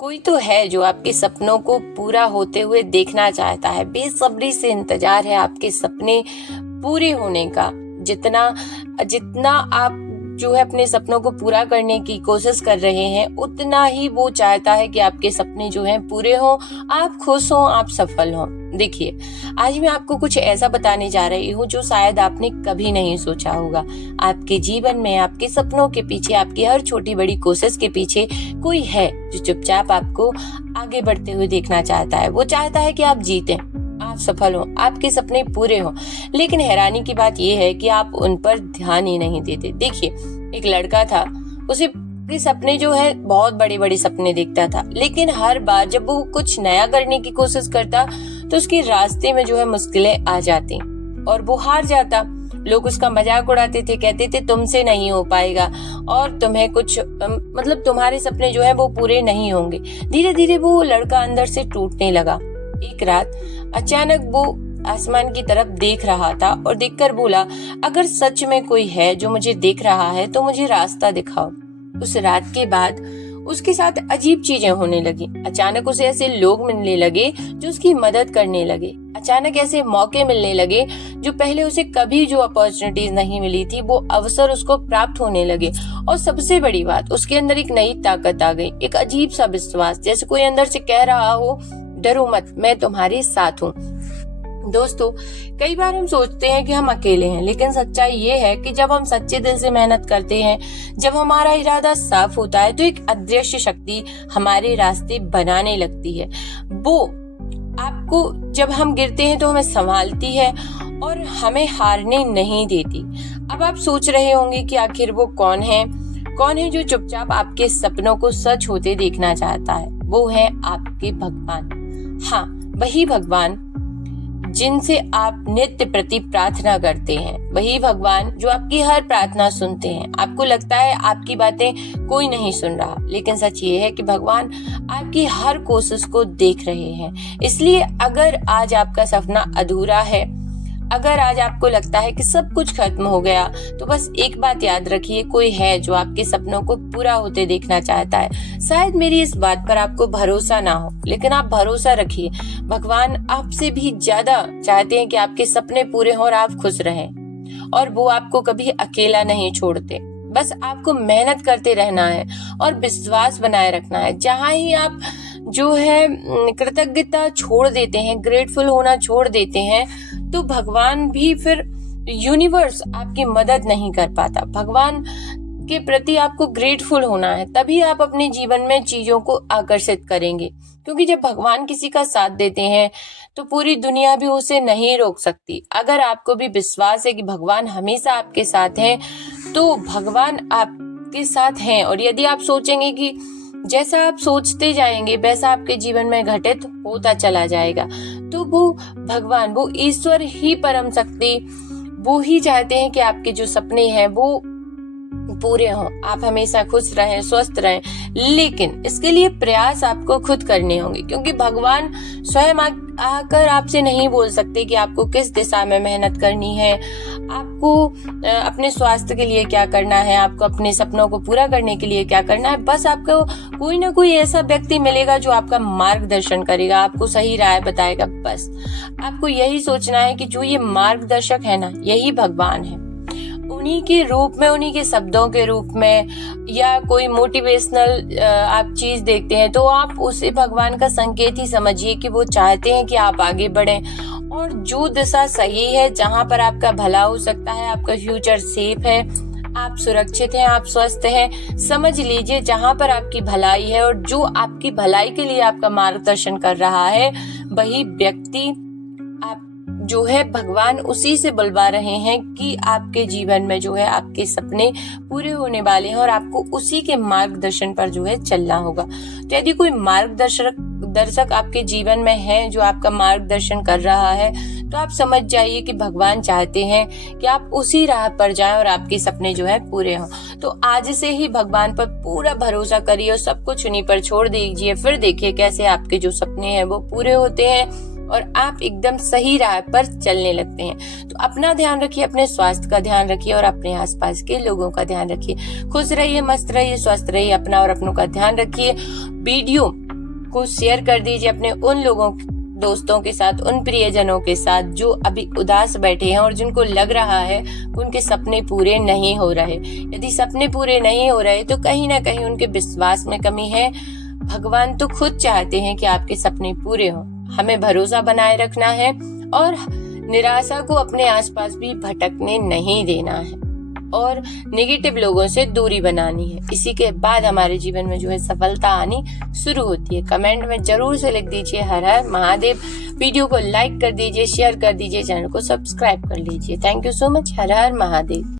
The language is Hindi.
कोई तो है जो आपके सपनों को पूरा होते हुए देखना चाहता है, बेसब्री से इंतजार है आपके सपने पूरे होने का। जितना जितना आप जो है अपने सपनों को पूरा करने की कोशिश कर रहे हैं, उतना ही वो चाहता है कि आपके सपने जो हैं पूरे हों, आप खुश हों, आप सफल हों। देखिए, आज मैं आपको कुछ ऐसा बताने जा रही हूँ जो शायद आपने कभी नहीं सोचा होगा। आपके जीवन में, आपके सपनों के पीछे, आपकी हर छोटी बड़ी कोशिश के पीछे कोई है जो चुपचाप आपको आगे बढ़ते हुए देखना चाहता है। वो चाहता है कि आप जीतें, आप सफल हो, आपके सपने पूरे हो। लेकिन हैरानी की बात यह है कि आप उन पर ध्यान ही नहीं देते। देखिए, एक लड़का था, उसे के सपने जो है बहुत बड़े बड़े सपने देखता था, लेकिन हर बार जब वो कुछ नया करने की कोशिश करता तो उसके रास्ते में जो है मुश्किलें आ जाती और वो हार जाता। लोग उसका मजाक उड़ाते थे, कहते थे तुमसे नहीं हो पाएगा और तुम्हें कुछ मतलब तुम्हारे सपने जो है वो पूरे नहीं होंगे। धीरे धीरे वो लड़का अंदर से टूटने लगा। एक रात अचानक वो आसमान की तरफ देख रहा था और देखकर बोला, अगर सच में कोई है जो मुझे देख रहा है तो मुझे रास्ता दिखाओ। उस रात के बाद उसके साथ अजीब चीजें होने लगी। अचानक उसे ऐसे लोग मिलने लगे जो उसकी मदद करने लगे। अचानक ऐसे मौके मिलने लगे जो पहले उसे कभी जो अपॉर्चुनिटीज नहीं मिली थी, वो अवसर उसको प्राप्त होने लगे। और सबसे बड़ी बात, उसके अंदर एक नई ताकत आ गई, एक अजीब सा विश्वास, जैसे कोई अंदर से कह रहा हो, डरो मत, मैं तुम्हारे साथ हूँ। दोस्तों, कई बार हम सोचते हैं कि हम अकेले हैं, लेकिन सच्चाई ये है कि जब हम सच्चे दिल से मेहनत करते हैं, जब हमारा इरादा साफ होता है, तो एक अदृश्य शक्ति हमारे रास्ते बनाने लगती है। वो आपको जब हम गिरते हैं तो हमें संभालती है और हमें हारने नहीं देती। अब आप सोच रहे होंगे कि आखिर वो कौन है जो चुपचाप आपके सपनों को सच होते देखना चाहता है। वो है आपके भगवान। हाँ, वही भगवान जिनसे आप नित्य प्रति प्रार्थना करते हैं, वही भगवान जो आपकी हर प्रार्थना सुनते हैं। आपको लगता है आपकी बातें कोई नहीं सुन रहा, लेकिन सच ये है कि भगवान आपकी हर कोशिश को देख रहे हैं। इसलिए अगर आज आपका सपना अधूरा है, अगर आज आपको लगता है कि सब कुछ खत्म हो गया, तो बस एक बात याद रखिए, कोई है जो आपके सपनों को पूरा होते देखना चाहता है। शायद मेरी इस बात पर आपको भरोसा ना हो, लेकिन आप भरोसा रखिए, भगवान आपसे भी ज्यादा चाहते हैं कि आपके सपने पूरे हों और आप खुश रहें। और वो आपको कभी अकेला नहीं छोड़ते। बस आपको मेहनत करते रहना है और विश्वास बनाए रखना है। जहाँ ही आप जो है कृतज्ञता छोड़ देते हैं, ग्रेटफुल होना छोड़ देते हैं, तो भगवान भी फिर यूनिवर्स आपकी मदद नहीं कर पाता। भगवान के प्रति आपको ग्रेटफुल होना है, तभी आप अपने जीवन में चीजों को आकर्षित करेंगे। क्योंकि जब भगवान किसी का साथ देते हैं तो पूरी दुनिया भी उसे नहीं रोक सकती। अगर आपको भी विश्वास है कि भगवान हमेशा आपके साथ हैं, तो भगवान आपके साथ हैं। और यदि आप सोचेंगे कि जैसा आप सोचते जाएंगे वैसा आपके जीवन में घटित होता चला जाएगा, तो वो भगवान, वो ईश्वर ही परम शक्ति, वो ही चाहते हैं कि आपके जो सपने हैं वो पूरे हों, आप हमेशा खुश रहें, स्वस्थ रहें। लेकिन इसके लिए प्रयास आपको खुद करने होंगे, क्योंकि भगवान स्वयं आकर आपसे नहीं बोल सकते कि आपको किस दिशा में मेहनत करनी है, आपको अपने स्वास्थ्य के लिए क्या करना है, आपको अपने सपनों को पूरा करने के लिए क्या करना है। बस आपको कोई ना कोई ऐसा व्यक्ति मिलेगा जो आपका मार्गदर्शन करेगा, आपको सही राह बताएगा। बस आपको यही सोचना है कि जो ये मार्गदर्शक है ना, यही भगवान है। उन्हीं के रूप में, उन्हीं के शब्दों के रूप में, या कोई मोटिवेशनल आप चीज देखते हैं तो आप उसे भगवान का संकेत ही समझिए कि वो चाहते हैं कि आप आगे बढ़ें। और जो दिशा सही है, जहां पर आपका भला हो सकता है, आपका फ्यूचर सेफ है, आप सुरक्षित हैं, आप स्वस्थ हैं, समझ लीजिए जहां पर आपकी भलाई है और जो आपकी भलाई के लिए आपका मार्गदर्शन कर रहा है, वही व्यक्ति आप जो है भगवान उसी से बुलवा रहे हैं कि आपके जीवन में जो है आपके सपने पूरे होने वाले हैं और आपको उसी के मार्गदर्शन पर जो है चलना होगा। तो यदि कोई मार्गदर्शक आपके जीवन में है जो आपका मार्गदर्शन कर रहा है, तो आप समझ जाइए कि भगवान चाहते हैं कि आप उसी राह पर जाएं और आपके सपने जो है पूरे हों। तो आज से ही भगवान पर पूरा भरोसा करिए और सब कुछ उन्हीं पर छोड़ दीजिए। फिर देखिए कैसे आपके जो सपने हैं वो पूरे होते हैं और आप एकदम सही राह पर चलने लगते हैं। तो अपना ध्यान रखिए, अपने स्वास्थ्य का ध्यान रखिए और अपने आसपास के लोगों का ध्यान रखिए। खुश रहिए, मस्त रहिए, स्वस्थ रहिए, अपना और अपनों का ध्यान रखिए। वीडियो को शेयर कर दीजिए अपने उन लोगों दोस्तों के साथ, उन प्रियजनों के साथ जो अभी उदास बैठे हैं और जिनको लग रहा है उनके सपने पूरे नहीं हो रहे। यदि सपने पूरे नहीं हो रहे तो कहीं ना कहीं उनके विश्वास में कमी है। भगवान तो खुद चाहते हैं कि आपके सपने पूरे हों। हमें भरोसा बनाए रखना है और निराशा को अपने आसपास भी भटकने नहीं देना है और नेगेटिव लोगों से दूरी बनानी है। इसी के बाद हमारे जीवन में जो है सफलता आनी शुरू होती है। कमेंट में जरूर से लिख दीजिए हर हर महादेव। वीडियो को लाइक कर दीजिए, शेयर कर दीजिए, चैनल को सब्सक्राइब कर लीजिए। Thank you so much. Her her Mahadev.